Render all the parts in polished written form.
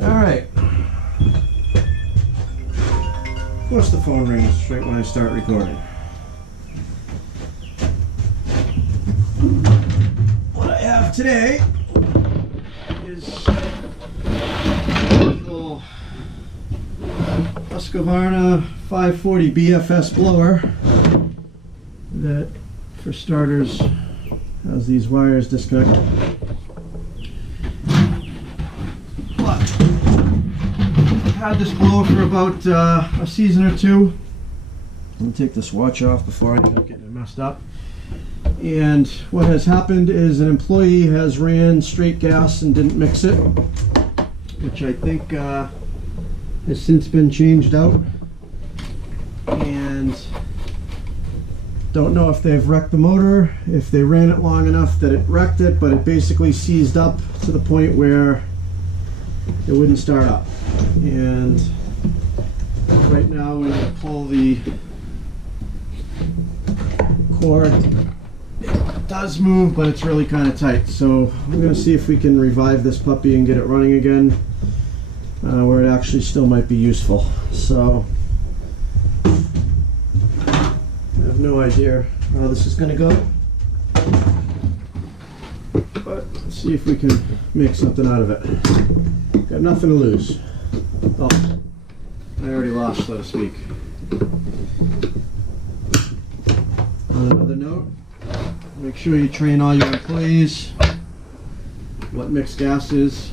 Alright. Of course the phone rings right when I start recording. What I have today is a little Husqvarna 540 BFS blower that, for starters, has these wires disconnected. But I've had this blower for about a season or two. Let me take this watch off before I end up getting it messed up. And what has happened is an employee has ran straight gas and didn't mix it, which I think has since been changed out. And don't know if they've wrecked the motor, if they ran it long enough that it wrecked it, but it basically seized up to the point where it wouldn't start up. And right now when I pull the cord, it does move, but it's really kind of tight. So I'm going to see if we can revive this puppy and get it running again, where it actually still might be useful. So I have no idea how this is going to go, but let's see if we can make something out of it. Got nothing to lose. Oh, I already lost, so to speak. On another note, make sure you train all your employees what mixed gas is.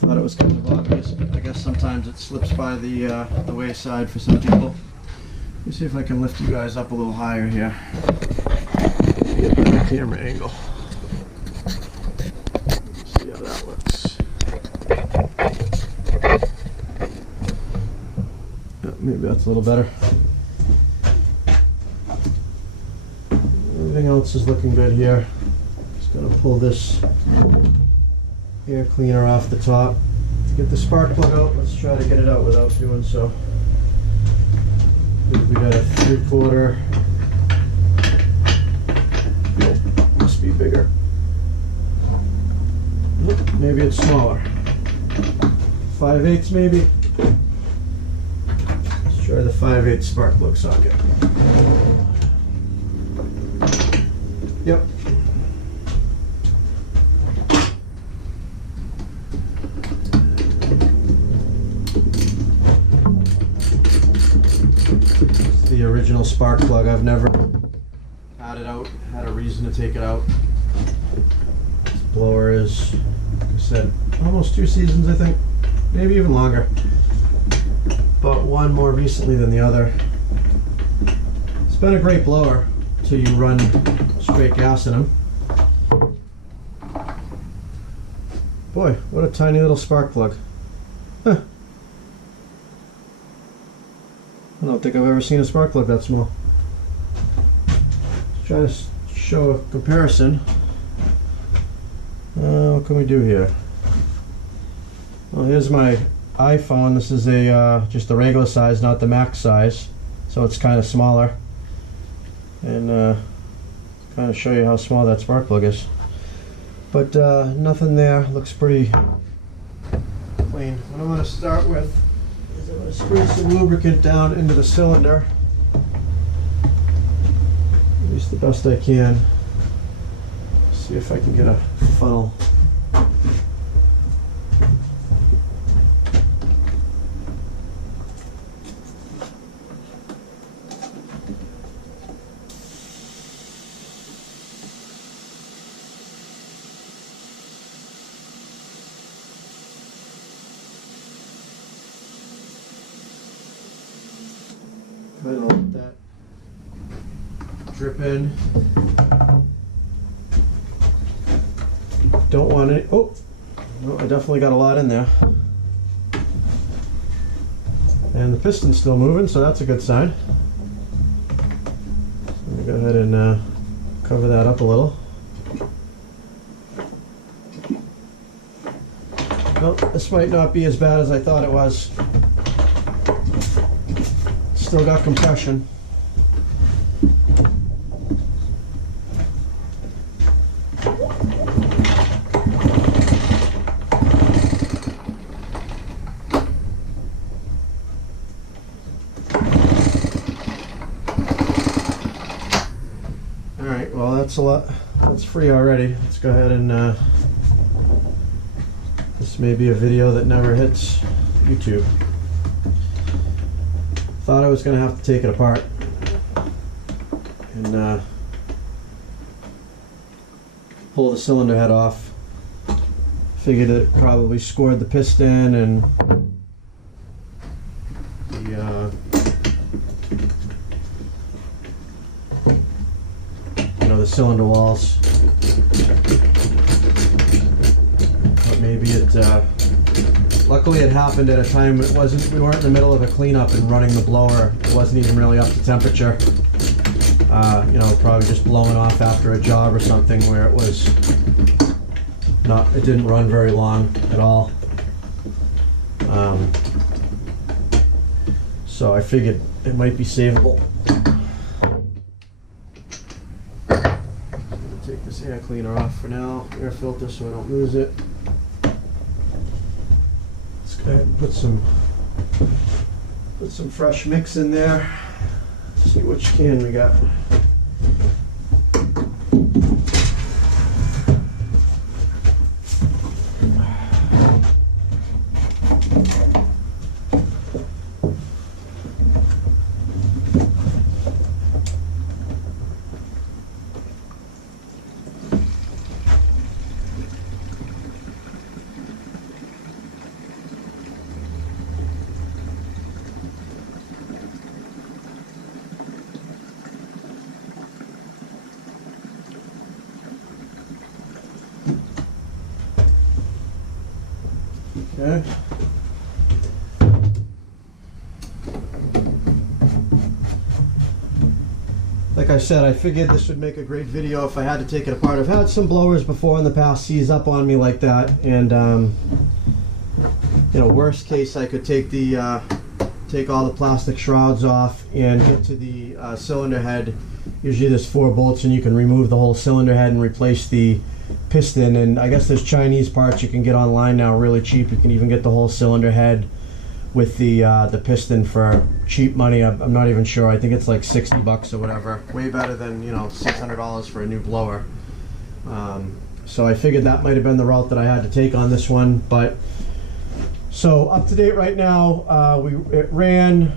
Thought it was kind of obvious, but I guess sometimes it slips by the wayside for some people. Let me see if I can lift you guys up a little higher here. Get a better camera angle. Let's see how that looks. Maybe that's a little better. Everything else is looking good here. Just gonna pull this air cleaner off the top. Get the spark plug out. Let's try to get it out without doing so. We got a 3/4. Nope, must be bigger. Nope, maybe it's smaller. 5/8 maybe. Let's try the 5/8 spark plug socket. Yep. The original spark plug. I've never had it out, had a reason to take it out. This blower is, like I said, almost 2 seasons, I think, maybe even longer, but one more recently than the other. It's been a great blower until you run straight gas in them. Boy, what a tiny little spark plug. Huh. I don't think I've ever seen a spark plug that small. Let's try to show a comparison. What can we do here? Well, here's my iPhone. This is a just the regular size, not the max size, so it's kind of smaller. And kind of show you how small that spark plug is. But nothing there. Looks pretty clean. What I'm going to start with, I'm going to squeeze some lubricant down into the cylinder, at least the best I can. See if I can get a funnel. Kind of let that drip in. Don't want it. Oh, no, I definitely got a lot in there. And the piston's still moving, so that's a good sign. So I'm gonna go ahead and cover that up a little. Well, this might not be as bad as I thought it was. Still got compression. that's free already. Let's go ahead and this may be a video that never hits YouTube. Thought I was gonna have to take it apart and pull the cylinder head off. Figured it probably scored the piston and the cylinder walls. But maybe it luckily it happened at a time we weren't in the middle of a cleanup and running the blower. It wasn't even really up to temperature. Probably just blowing off after a job or something where it didn't run very long at all. So I figured it might be savable. Take this air cleaner off for now, air filter, so I don't lose it. Let's go ahead and put some fresh mix in there. See which can we got. Okay. Like I said, I figured this would make a great video if I had to take it apart. I've had some blowers before in the past seize up on me like that, and worst case I could take all the plastic shrouds off and get to the cylinder head. Usually there's 4 bolts and you can remove the whole cylinder head and replace the piston, and I guess there's Chinese parts you can get online now really cheap. You can even get the whole cylinder head with the piston for cheap money. I'm not even sure. I think it's like 60 bucks or whatever. Way better than $600 for a new blower. So I figured that might have been the route that I had to take on this one. But so up to date right now. It ran,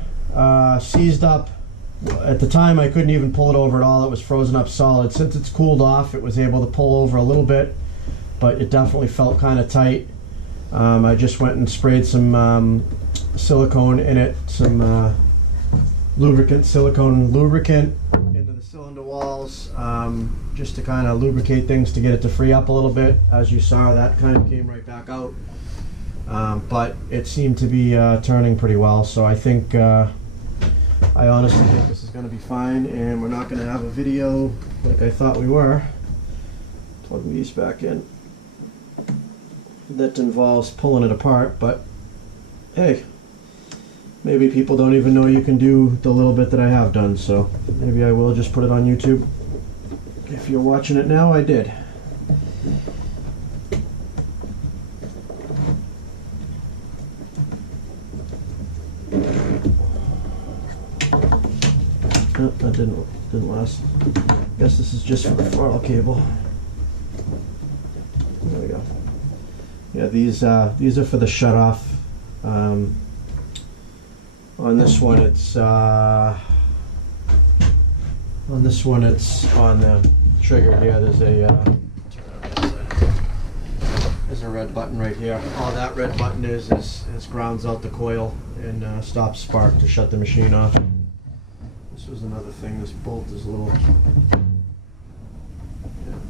seized up. At the time I couldn't even pull it over at all. It was frozen up solid. Since it's cooled off, it was able to pull over a little bit, but it definitely felt kind of tight. I just went and sprayed some silicone in it, some silicone lubricant into the cylinder walls, just to kind of lubricate things to get it to free up a little bit. As you saw, that kind of came right back out, but it seemed to be turning pretty well. So I honestly think this is going to be fine, and we're not going to have a video like I thought we were. Plug these back in. That involves pulling it apart, but hey, maybe people don't even know you can do the little bit that I have done, so maybe I will just put it on YouTube. If you're watching it now, I did. Oh, that didn't last. Guess this is just for the throttle cable. There we go. Yeah, these are for the shutoff. On this one, it's on the trigger here. There's a red button right here. All that red button is grounds out the coil and stops spark to shut the machine off. This was another thing. This bolt is a little. Yeah,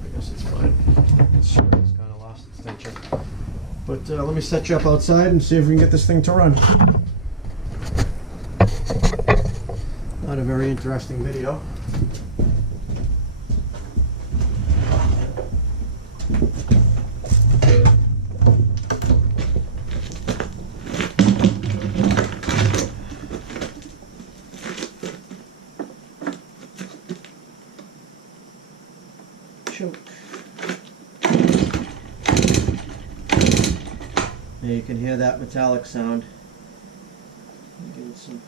I guess it's fine. It's kind of lost its tension. But let me set you up outside and see if we can get this thing to run. Not a very interesting video. Choke. Now you can hear that metallic sound. Give it some.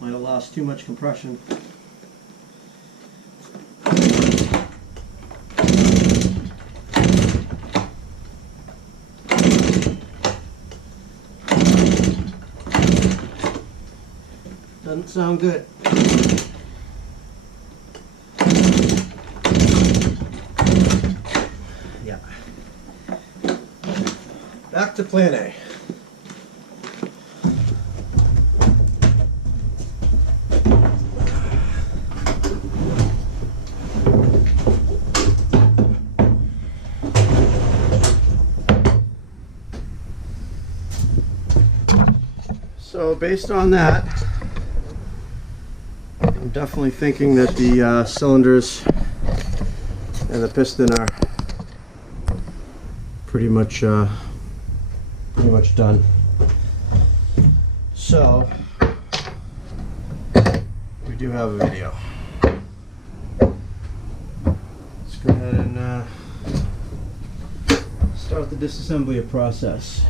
Might have lost too much compression. Doesn't sound good. Yeah. Back to plan A. So based on that, I'm definitely thinking that the cylinders and the piston are pretty much done. So we do have a video. Let's go ahead and start the disassembly process.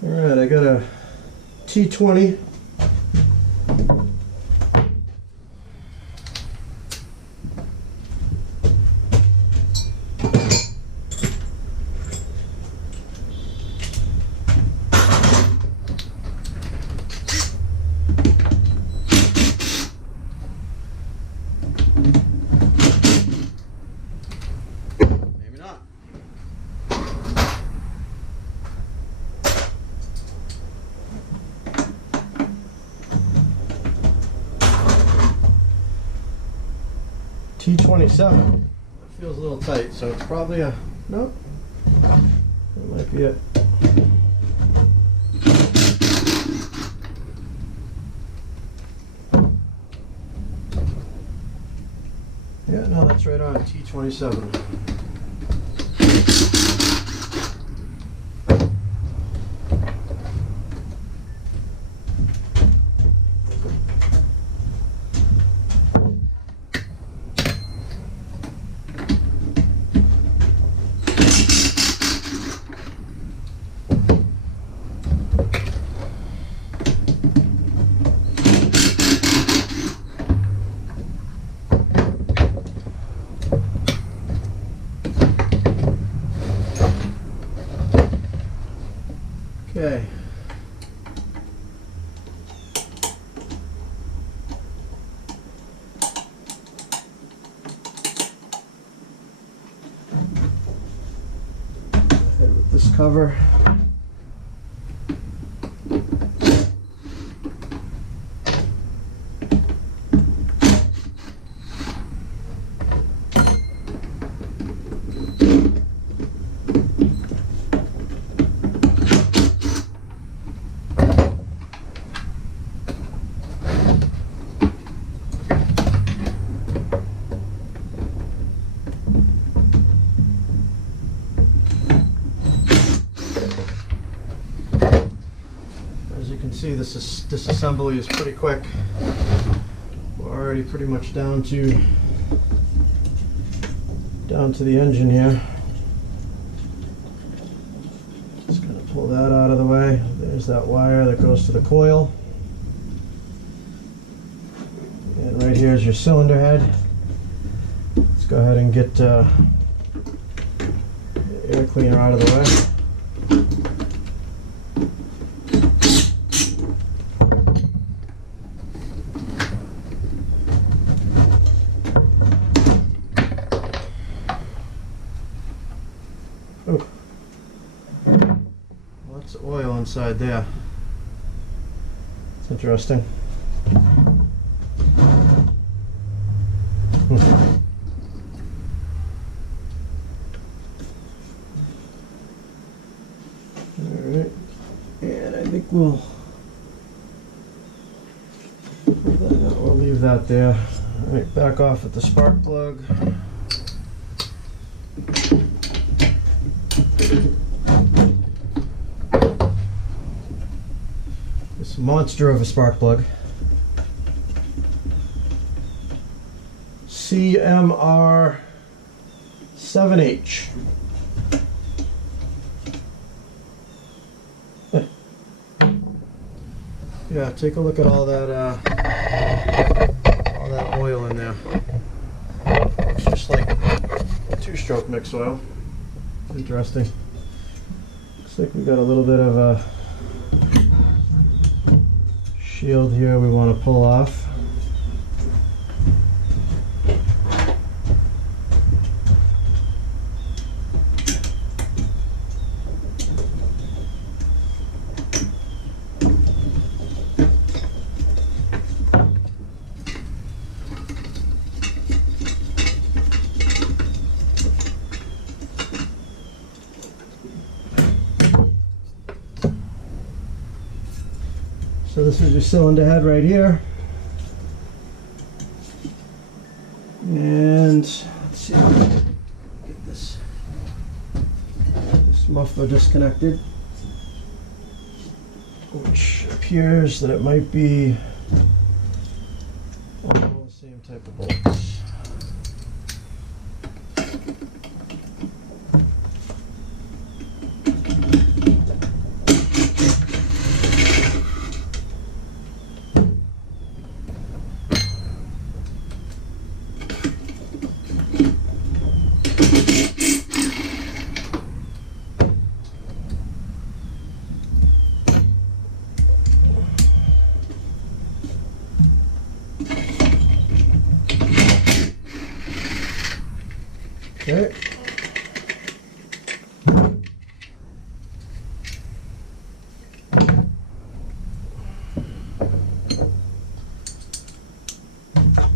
Alright, I got a T20. Maybe not. T27. That feels a little tight, so it's probably a, nope, that might be it. Yeah, no, that's right on, T27. Okay. Go ahead with this cover. See, this disassembly is pretty quick. We're already pretty much down to the engine here. Just gonna pull that out of the way. There's that wire that goes to the coil, and right here is your cylinder head. Let's go ahead and get the air cleaner out of the way. Oh, lots of oil inside there. It's interesting. we'll leave that there. All right, back off at the spark plug. This monster of a spark plug. CMR 7H. Yeah, take a look at all that oil in there. It's just like two-stroke mix oil. Interesting. Looks like we got a little bit of a shield here we want to pull off. So this is your cylinder head right here. And let's see if I can get this muffler disconnected, which appears that it might be all the same type of bolts. Okay.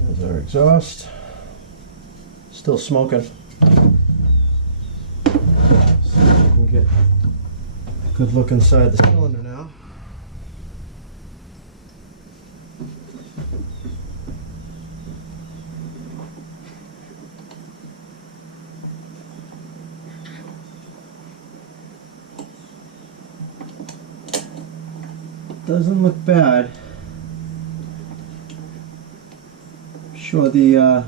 There's our exhaust. Still smoking. So we can get a good look inside the cylinder now. Doesn't look bad. I'm sure the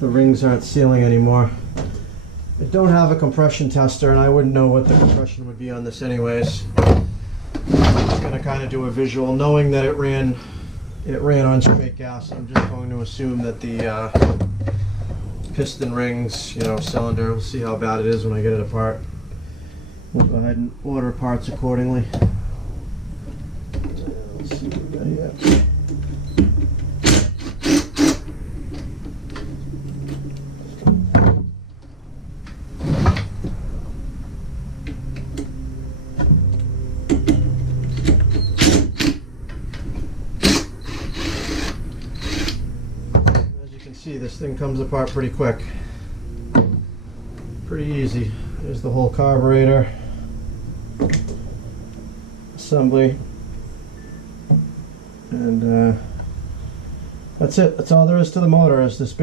rings aren't sealing anymore. I don't have a compression tester, and I wouldn't know what the compression would be on this anyways. I'm just gonna kind of do a visual, knowing that it ran on straight gas. I'm just going to assume that the piston rings, you know, cylinder. We'll see how bad it is when I get it apart. We'll go ahead and order parts accordingly. Let's see what we got here. As you can see, this thing comes apart pretty quick. Pretty easy. There's the whole carburetor assembly. And that's it. That's all there is to the motor, is this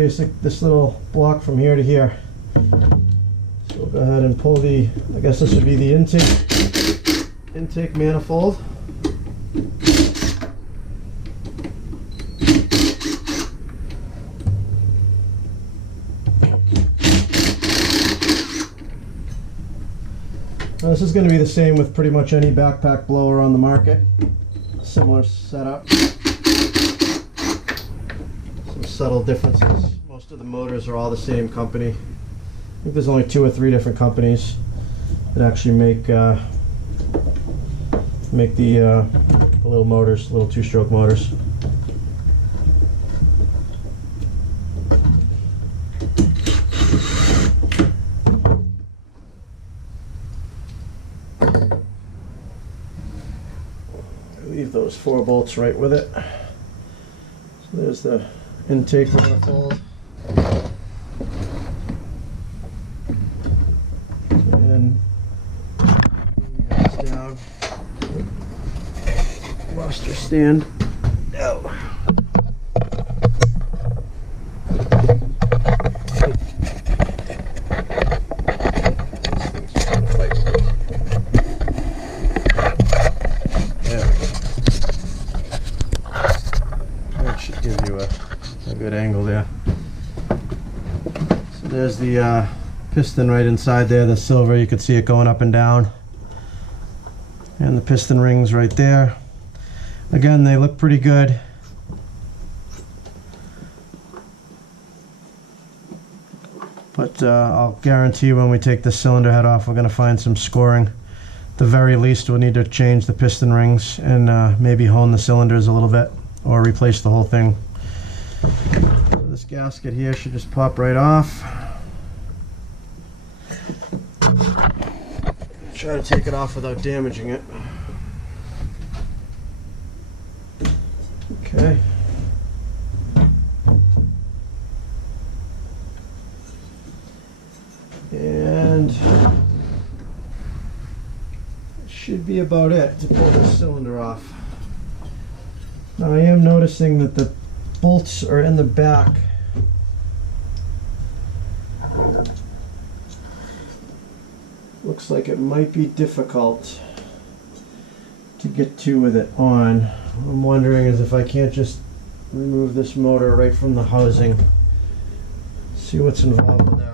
little block from here to here. So we'll go ahead and pull the, I guess this would be the intake manifold. Now, this is going to be the same with pretty much any backpack blower on the market. Similar setup. Some subtle differences. Most of the motors are all the same company. I think there's only 2 or 3 different companies that actually make the little motors, little 2-stroke motors. Leave those 4 bolts right with it. So there's the intake manifold. And that's down. stand. Oh. That should give you a good angle there. So there's the piston right inside there, the silver. You can see it going up and down. And the piston rings right there. Again, they look pretty good. But I'll guarantee when we take the cylinder head off, we're going to find some scoring. At the very least, we'll need to change the piston rings and maybe hone the cylinders a little bit or replace the whole thing. So this gasket here should just pop right off. Try to take it off without damaging it. Okay. And should be about it to pull this cylinder off. Now I am noticing that the bolts are in the back. Looks like it might be difficult to get to with it on. What I'm wondering is if I can't just remove this motor right from the housing. See what's involved with that.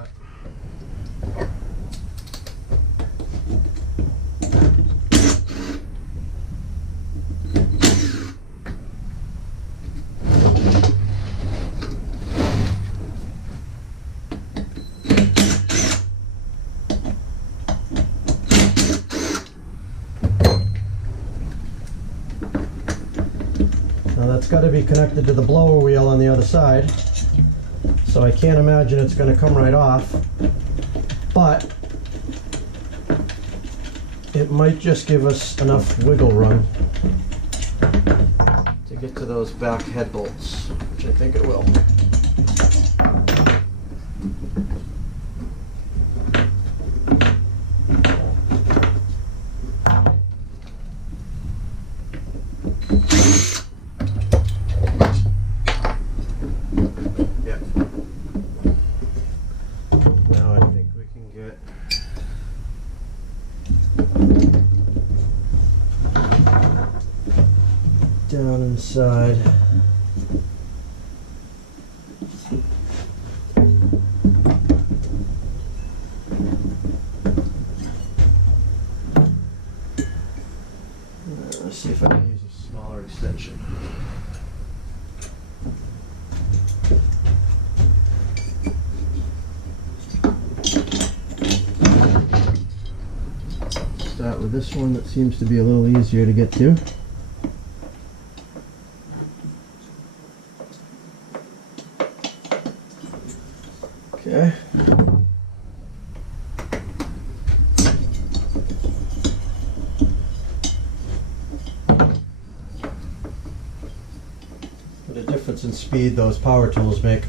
Now that's got to be connected to the blower wheel on the other side, so I can't imagine it's going to come right off, but it might just give us enough wiggle room to get to those back head bolts, which I think it will. Down inside. Let's see if I can use a smaller extension. Start with this one that seems to be a little easier to get to. Okay. What a difference in speed those power tools make.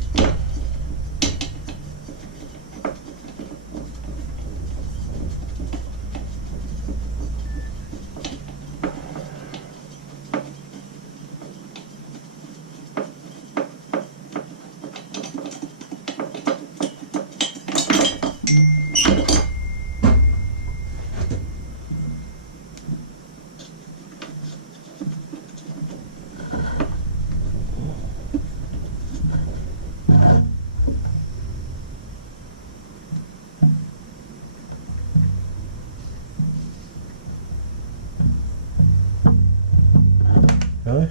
Really?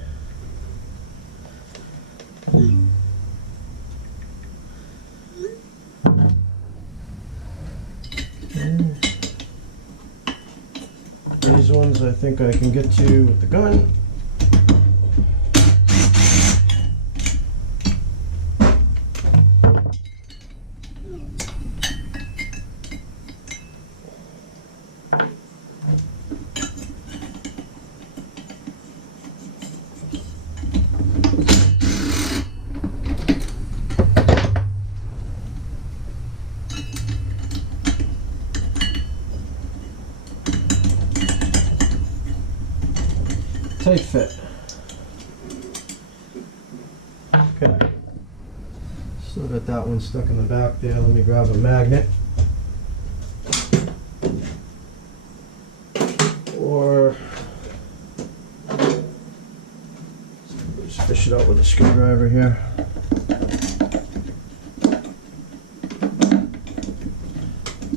These ones I think I can get to with the gun. Tight fit. Okay. Still got that one stuck in the back there. Let me grab a magnet. Or just fish it out with a screwdriver here.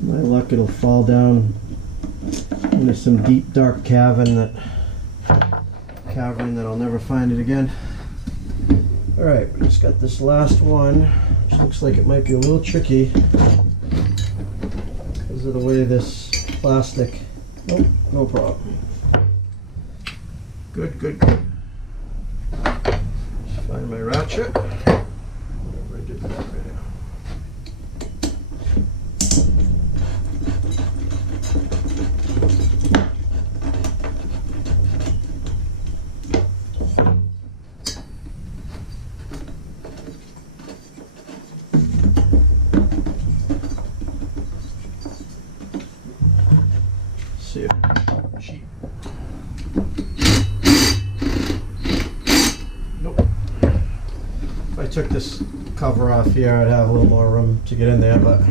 My luck, it'll fall down into some deep, dark cavern that I'll never find it again. All right, we just got this last one, which looks like it might be a little tricky because of the way this plastic. Nope, no problem. Good, good, good. Just find my ratchet. Whatever I did with that right now. See it. Cheap. Nope. If I took this cover off here, I'd have a little more room to get in there, but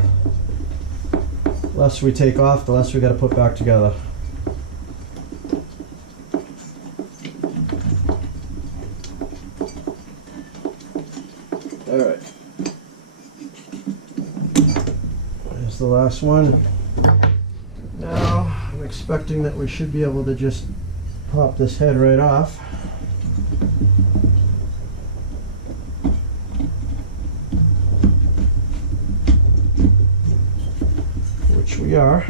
the less we take off, the less we got to put back together. All right. There's the last one. Now, I'm expecting that we should be able to just pop this head right off. Which we are.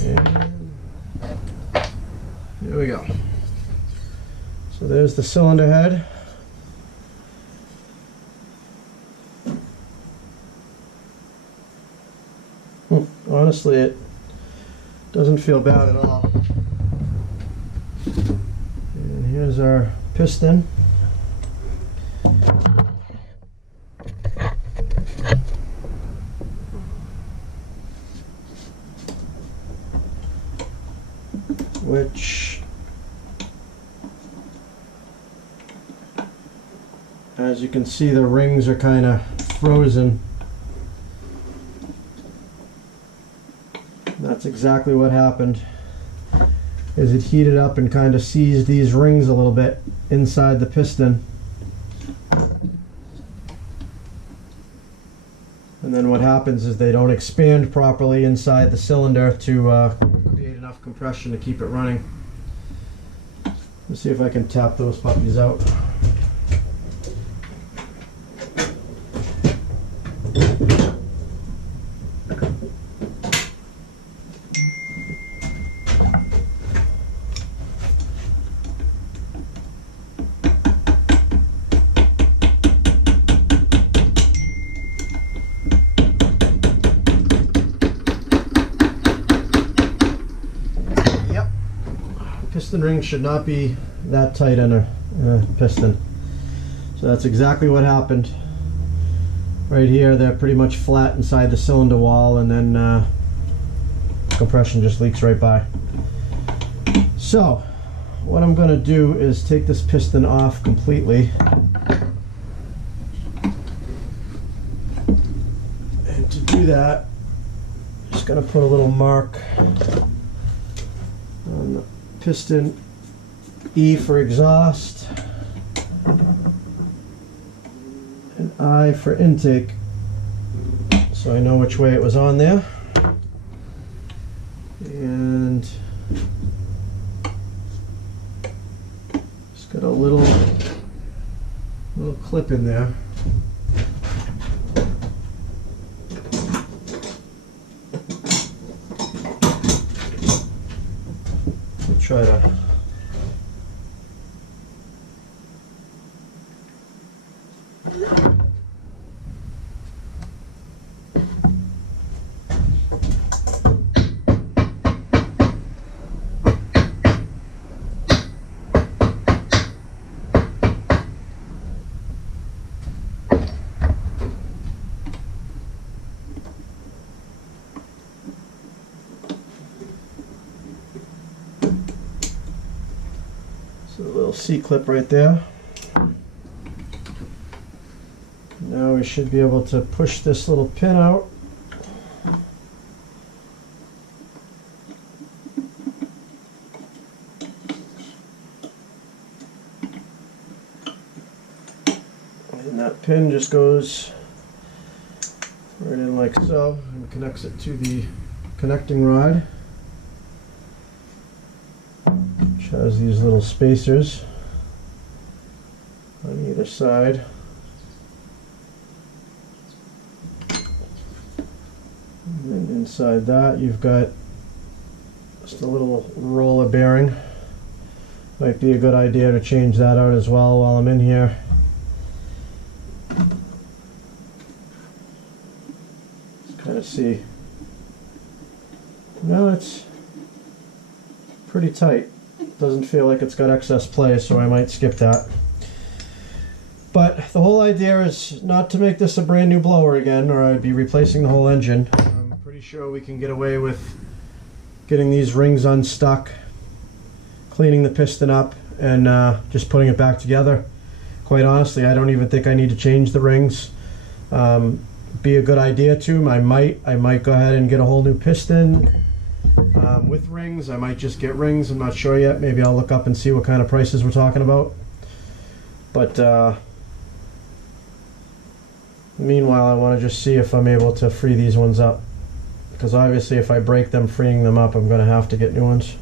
And here we go. So there's the cylinder head. Honestly, it doesn't feel bad at all. And here's our piston. Which, as you can see, the rings are kind of frozen. That's exactly what happened, is it heated up and kind of seized these rings a little bit inside the piston. And then what happens is they don't expand properly inside the cylinder to create enough compression to keep it running. Let's see if I can tap those puppies out. Piston ring should not be that tight on a piston. So that's exactly what happened. Right here, they're pretty much flat inside the cylinder wall, and then compression just leaks right by. So what I'm going to do is take this piston off completely. And to do that, I'm just going to put a little mark on the piston, E for exhaust, and I for intake, so I know which way it was on there. And just got a little clip in there. Try to C-clip right there. Now we should be able to push this little pin out. And that pin just goes right in like so and connects it to the connecting rod, which has these little spacers on either side. And then inside that you've got just a little roller bearing. Might be a good idea to change that out as well while I'm in here. Kind of see. No, it's pretty tight. Doesn't feel like it's got excess play, so I might skip that. But the whole idea is not to make this a brand new blower again, or I'd be replacing the whole engine. I'm pretty sure we can get away with getting these rings unstuck, cleaning the piston up, and just putting it back together. Quite honestly, I don't even think I need to change the rings. Be a good idea to. I might go ahead and get a whole new piston with rings. I might just get rings. I'm not sure yet. Maybe I'll look up and see what kind of prices we're talking about. But meanwhile, I want to just see if I'm able to free these ones up, because obviously if I break them freeing them up, I'm going to have to get new ones.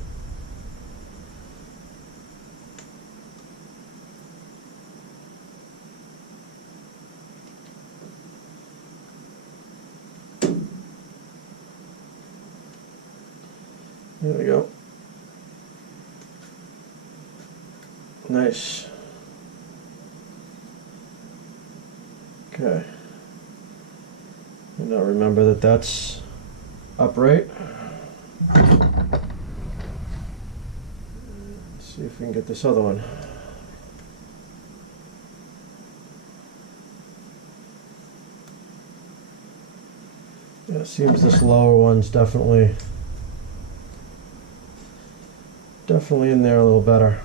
There we go. Nice. Okay. And now remember that that's upright. Let's see if we can get this other one. Yeah, it seems this lower one's definitely in there a little better.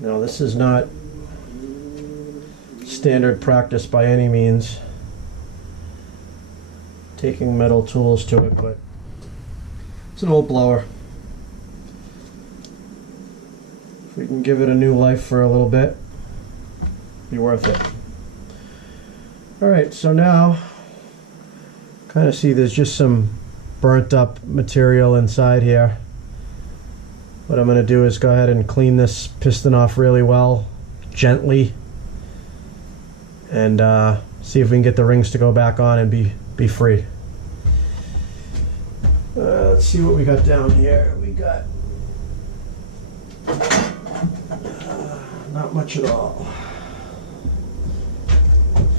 Now this is not standard practice by any means, taking metal tools to it, but it's an old blower. If we can give it a new life for a little bit, be worth it. Alright, so now kind of see there's just some burnt up material inside here. What I'm going to do is go ahead and clean this piston off really well, gently, and see if we can get the rings to go back on and be free. Let's see what we got down here. We got not much at all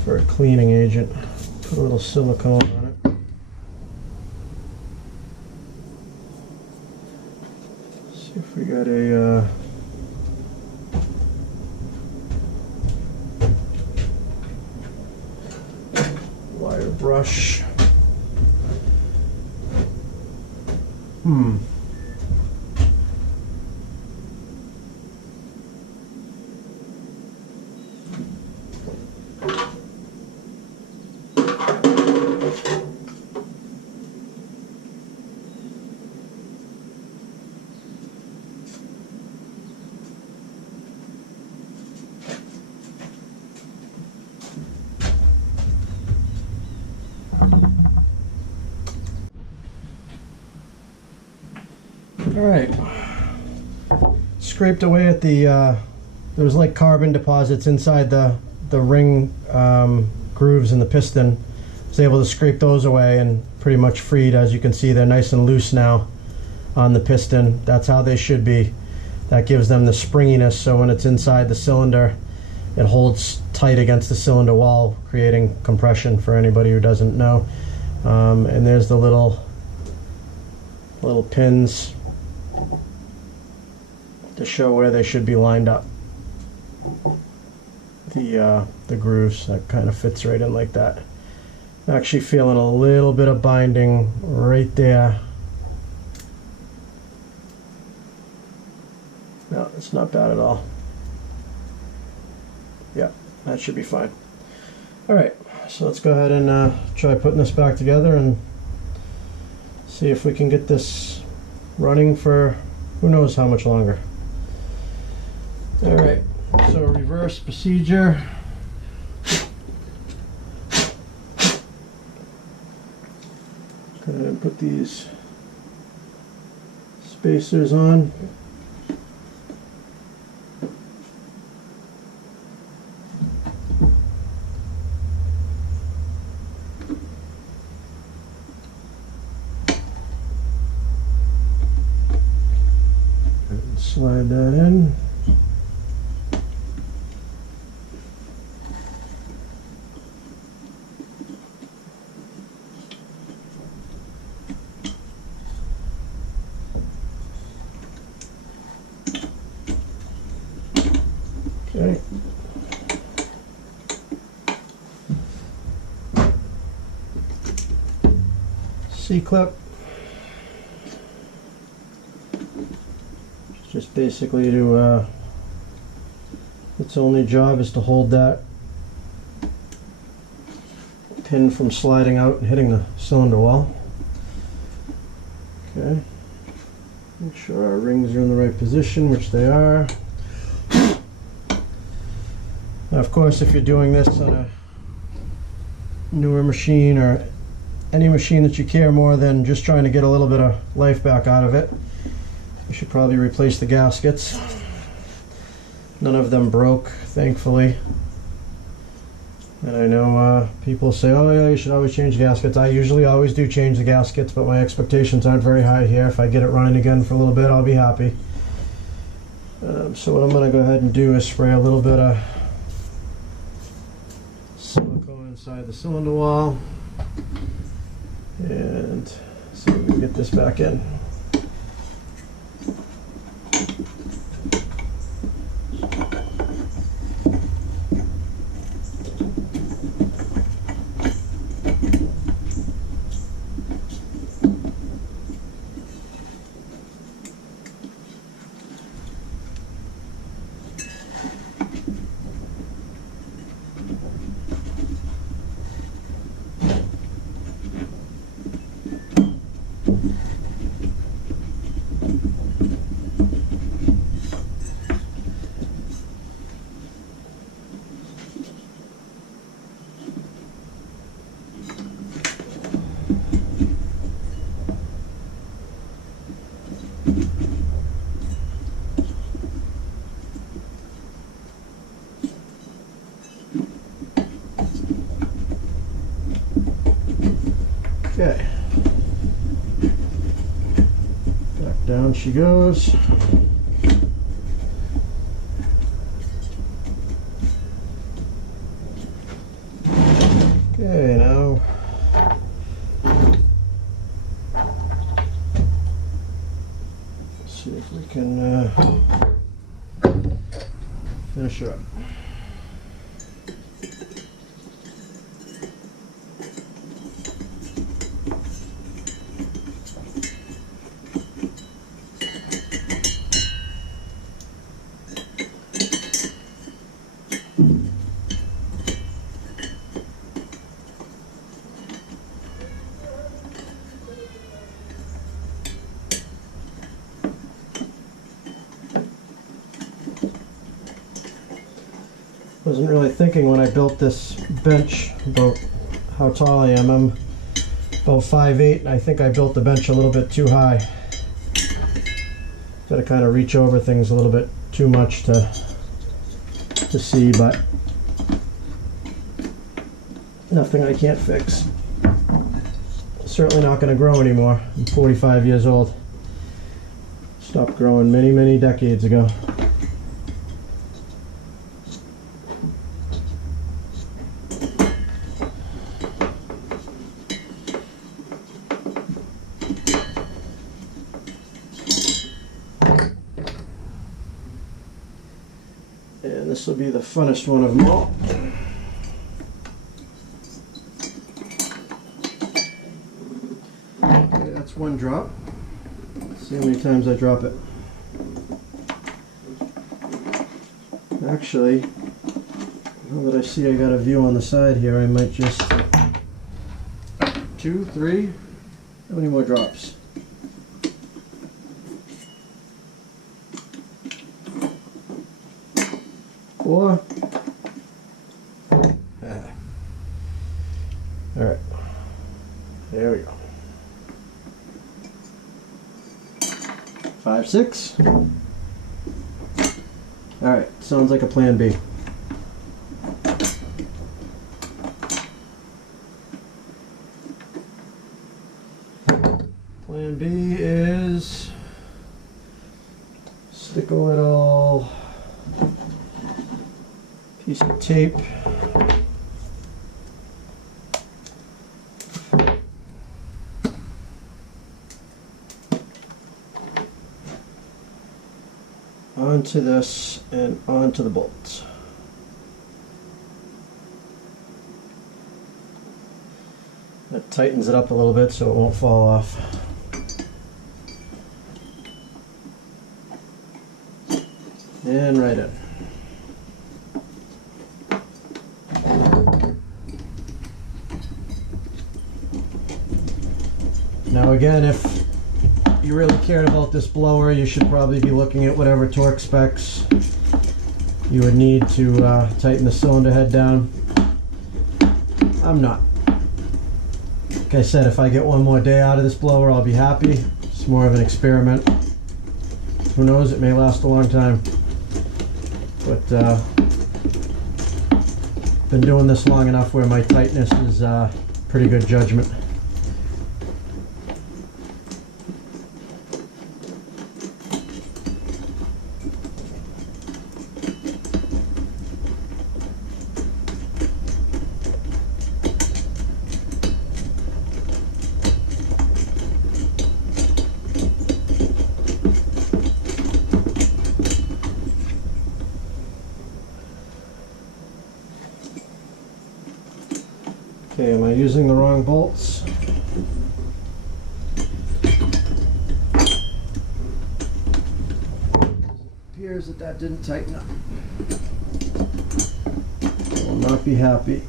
for a cleaning agent. Put a little silicone on it. See if we got a wire brush. Alright, scraped away at the, there was like carbon deposits inside the ring grooves in the piston. I was able to scrape those away and pretty much freed. As you can see, they're nice and loose now on the piston. That's how they should be. That gives them the springiness, so when it's inside the cylinder, it holds tight against the cylinder wall, creating compression for anybody who doesn't know. And there's the little pins to show where they should be lined up. the grooves. That kind of fits right in like that. I'm actually feeling a little bit of binding right there. No, it's not bad at all. Yeah, that should be fine. Alright, so let's go ahead and try putting this back together and see if we can get this running for who knows how much longer. Alright, so reverse procedure. Go ahead and put these spacers on. Slide that in. Okay. C-clip. Just basically to, its only job is to hold that pin from sliding out and hitting the cylinder wall. Okay. Make sure our rings are in the right position, which they are. Now, of course, if you're doing this on a newer machine or any machine that you care more than just trying to get a little bit of life back out of it, you should probably replace the gaskets. None of them broke, thankfully. And I know people say, oh yeah, you should always change gaskets. I usually always do change the gaskets, but my expectations aren't very high here. If I get it running again for a little bit, I'll be happy. So what I'm going to go ahead and do is spray a little bit of silicone inside the cylinder wall. And see if we can get this back in. Okay. Back down she goes. Okay, now let's see if we can finish her up. Wasn't really thinking when I built this bench about how tall I am. I'm about 5'8", and I think I built the bench a little bit too high. Got to kind of reach over things a little bit too much to see, but nothing I can't fix. Certainly not going to grow anymore. I'm 45 years old. Stopped growing many, many decades ago. This will be the funnest one of them all. Okay, that's one drop. Let's see how many times I drop it. Actually, now that I see I got a view on the side here, I might just 2, 3. How many more drops? Four. All right, there we go. 5, 6. All right, sounds like a plan B. Plan B is stick a little piece of tape onto this and onto the bolts. That tightens it up a little bit so it won't fall off. And right in. Now again, if you really cared about this blower, you should probably be looking at whatever torque specs you would need to tighten the cylinder head down. I'm not. Like I said, if I get one more day out of this blower, I'll be happy. It's more of an experiment. Who knows, it may last a long time. But been doing this long enough where my tightness is pretty good judgment. Okay, am I using the wrong bolts? Appears that didn't tighten up. I will not be happy.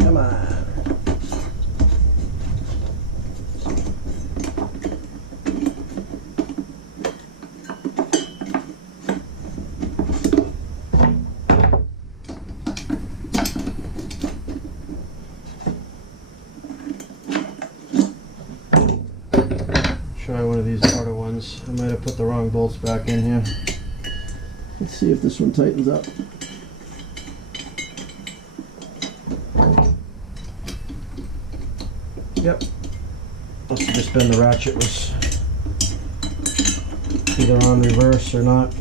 Come on. Try one of these harder ones. I might have put the wrong bolts back in here. Let's see if this one tightens up. Yep. Must have just been the ratchet was either on reverse or not.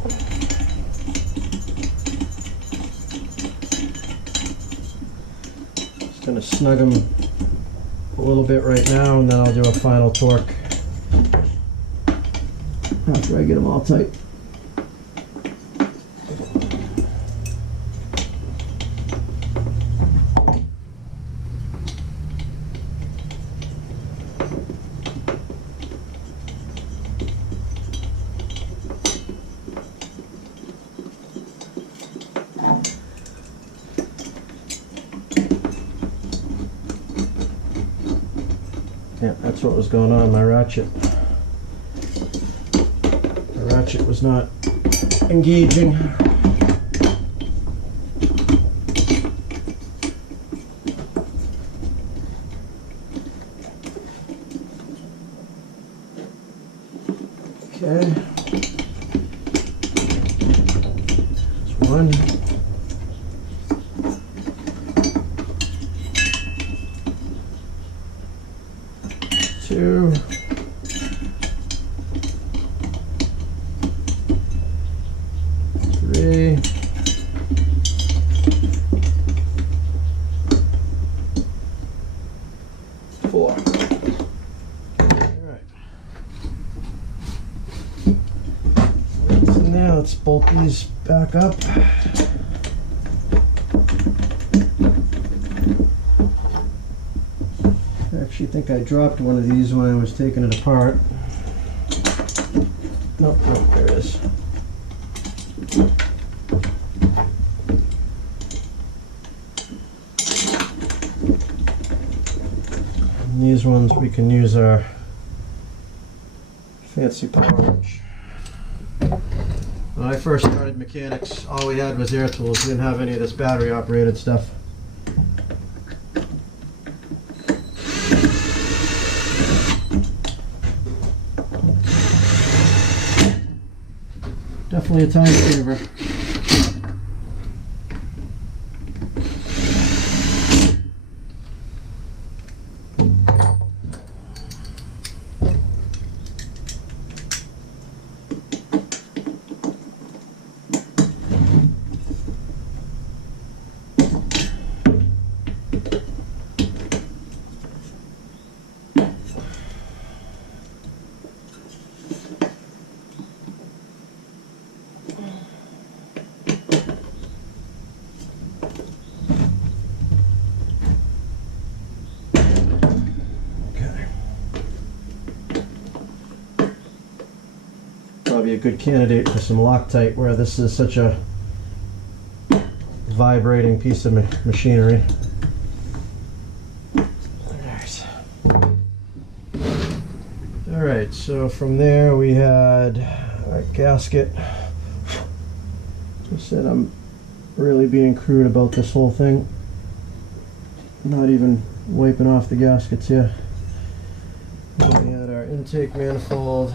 Just gonna snug them a little bit right now, and then I'll do a final torque after I get them all tight. Yeah, that's what was going on, my ratchet. The ratchet was not engaging. Okay. That's one. 2. 3. 4. let's bolt these back up. I actually think I dropped one of these when I was taking it apart. Nope, there it is. And these ones we can use our fancy power wrench. When I first started mechanics, all we had was air tools. We didn't have any of this battery operated stuff. Definitely a time saver. Probably a good candidate for some Loctite, where this is such a vibrating piece of machinery. Alright, so from there we had our gasket. I said I'm really being crude about this whole thing. Not even wiping off the gaskets here. Then we had our intake manifold.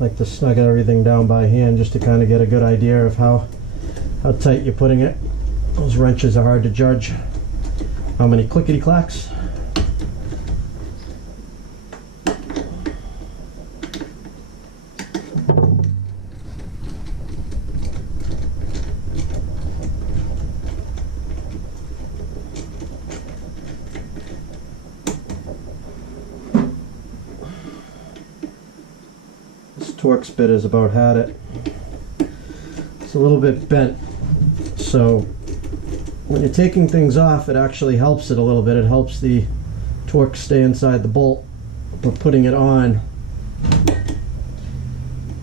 Like to snug everything down by hand just to kind of get a good idea of how tight you're putting it. Those wrenches are hard to judge. How many clickety clacks? Torx bit has about had it. It's a little bit bent, so when you're taking things off, it actually helps it a little bit. It helps the torque stay inside the bolt, but putting it on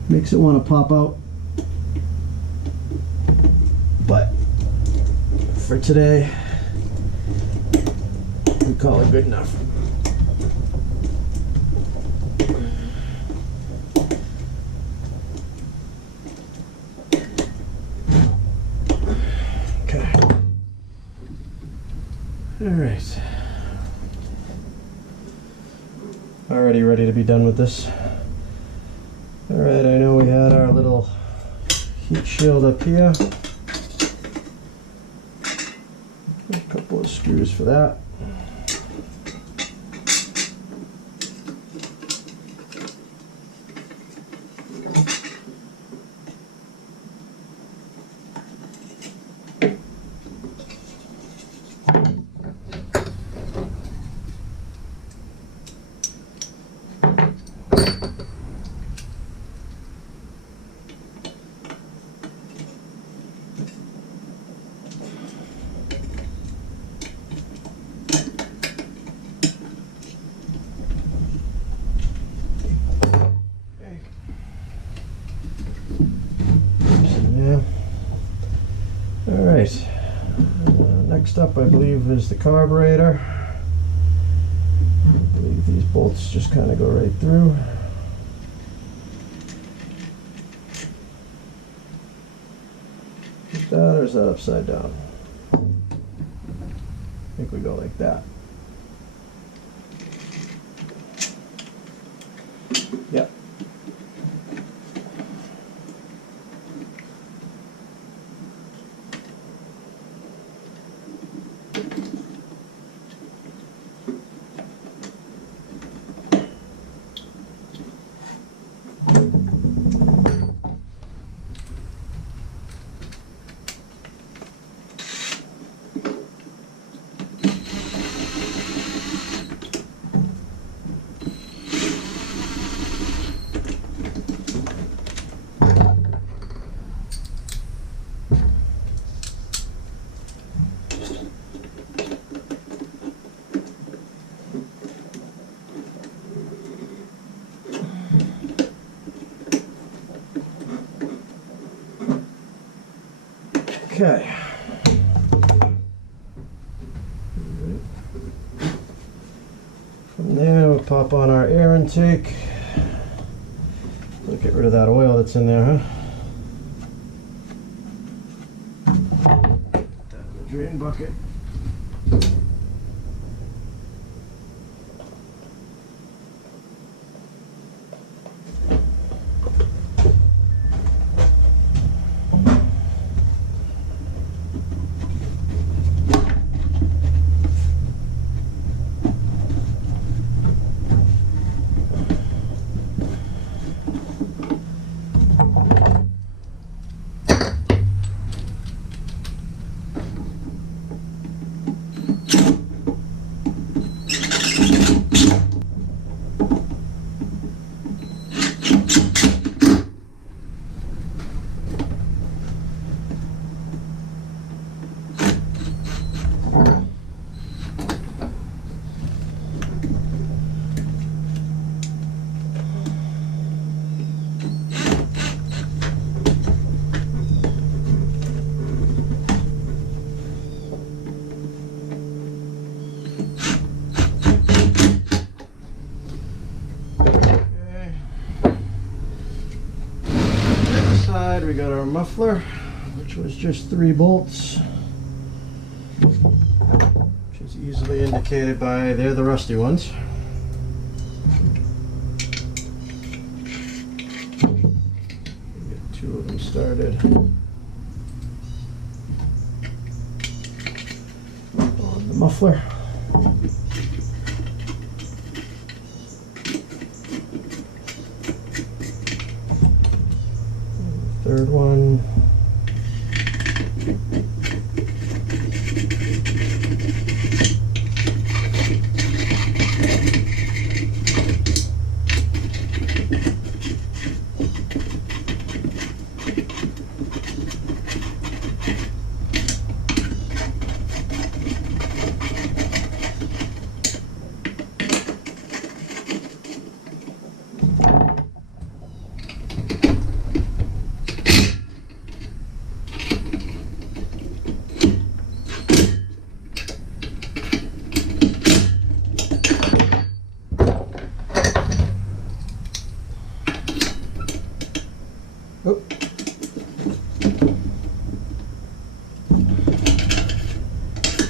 makes it want to pop out. But for today, we call it good enough. Alright. Already ready to be done with this. Alright, I know we had our little heat shield up here. A couple of screws for that. Alright, next up I believe is the carburetor. I believe These bolts just kind of go right through. Like that, or is that upside down? I think we go like that. Yep. Okay. From there, we'll pop on our air intake. We'll get rid of that oil that's in there, huh? Put that in the drain bucket. We got our muffler, which was just 3 bolts, which is easily indicated by they're the rusty ones. Get 2 of them started on the muffler. Third one. Oh.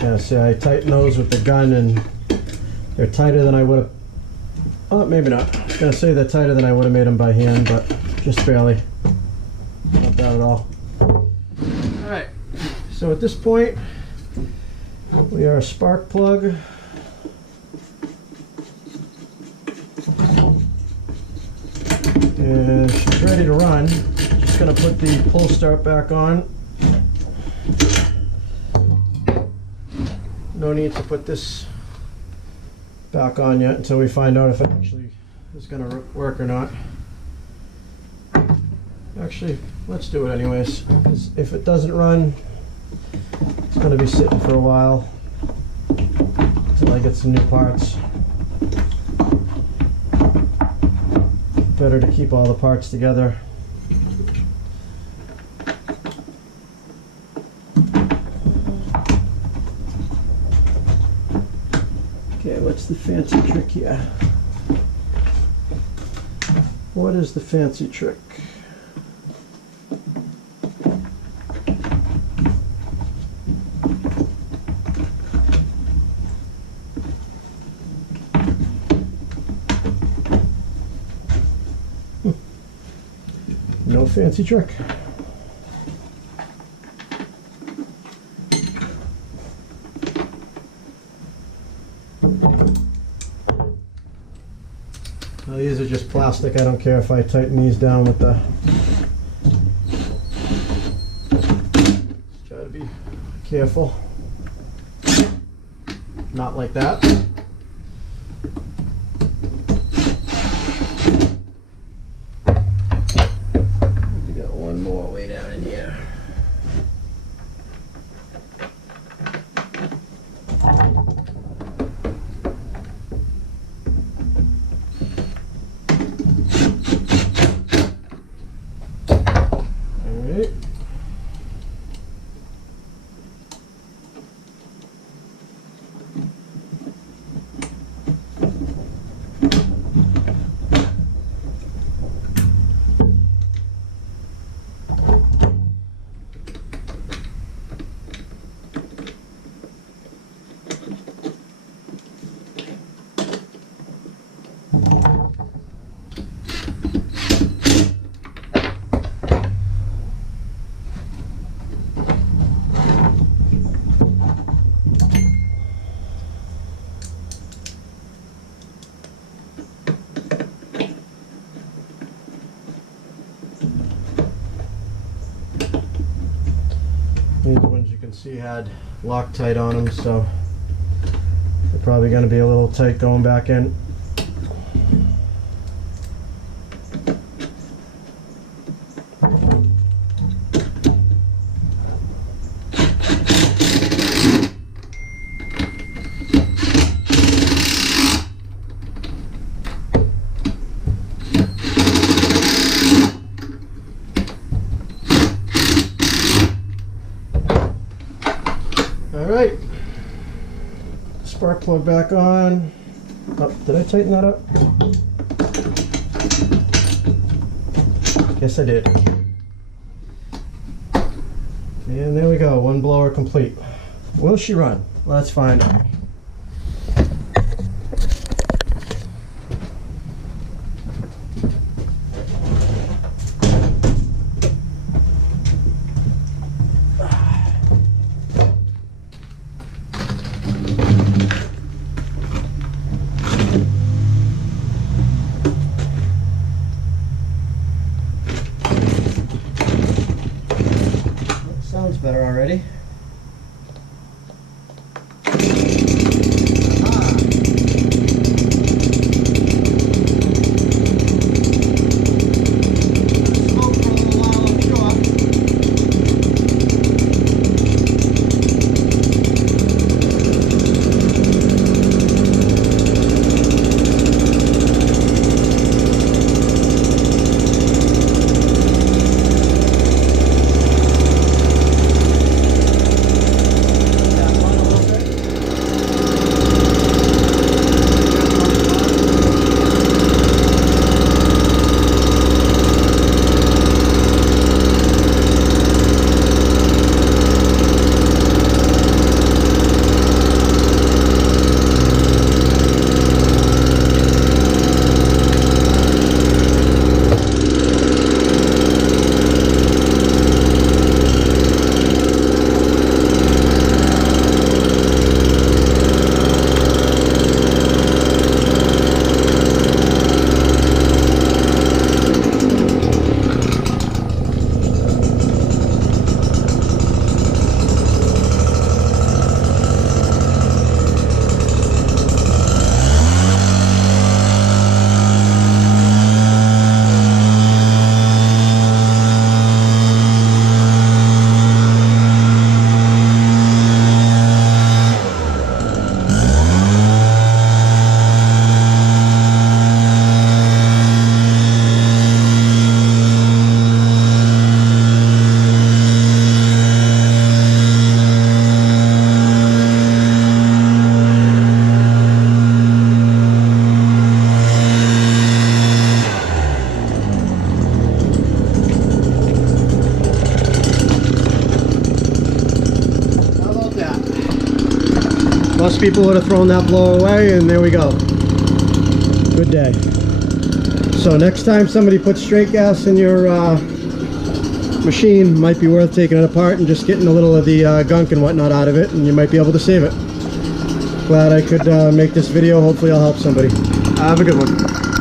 Yeah, see, I tighten those with the gun and they're tighter than I would have. Oh, maybe not. I was going to say they're tighter than I would have made them by hand, but just barely. Not bad at all. Alright, so at this point, we are a spark plug. And she's ready to run. Just going to put the pull start back on. No need to put this back on yet until we find out if it actually is going to work or not. Actually, let's do it anyways, because if it doesn't run, it's going to be sitting for a while until I get some new parts. Better to keep all the parts together. Okay, what's the fancy trick here? What is the fancy trick? No fancy trick. Now these are just plastic. I don't care if I tighten these down with the... Just try to be careful. Not like that. We got one more way down in here. These ones you can see had Loctite on them, so they're probably going to be a little tight going back in. Alright, spark plug back on. Oh, did I tighten that up? Yes, I did. And there we go, one blower complete. Will she run? Let's find out. Sounds better already. Most people would have thrown that blower away, and there we go. Good day. So next time somebody puts straight gas in your machine, might be worth taking it apart and just getting a little of the gunk and whatnot out of it, and you might be able to save it. Glad I could make this video. Hopefully I'll help somebody. Have a good one.